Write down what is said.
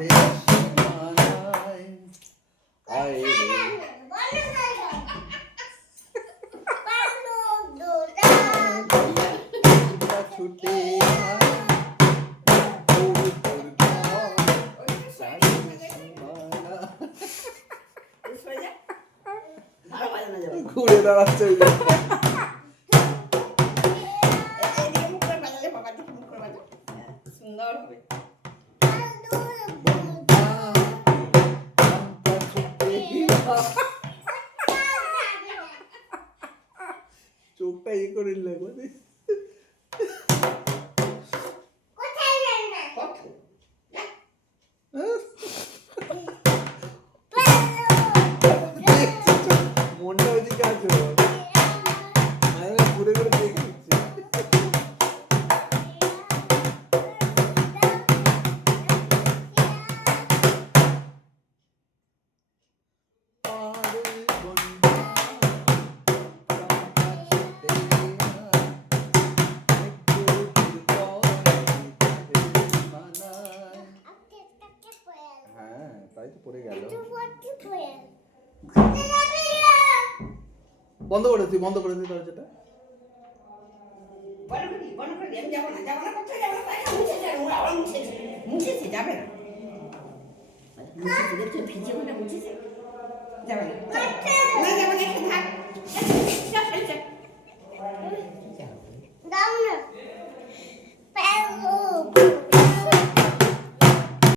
চাঁদের সীমানায় আয় রে ছুটে আয় তোর তোর ঘর চাঁদের সীমানায় ঘুরে দাঁড়াচ্ছে ওই যে। সুন্দর হবে। চোখটা ইয়ে করে নিলে মানে মনটা ওইদিকে আছে ঘুরে ঘুরে দেখে নিচ্ছে হ্যাঁ তাই তো পড়ে গেল বন্ধ করে দিই দরজাটা মুছেছে যাবে না মুছেছে ভিজে মুছেছে যাবে না যাবে না একটু থাক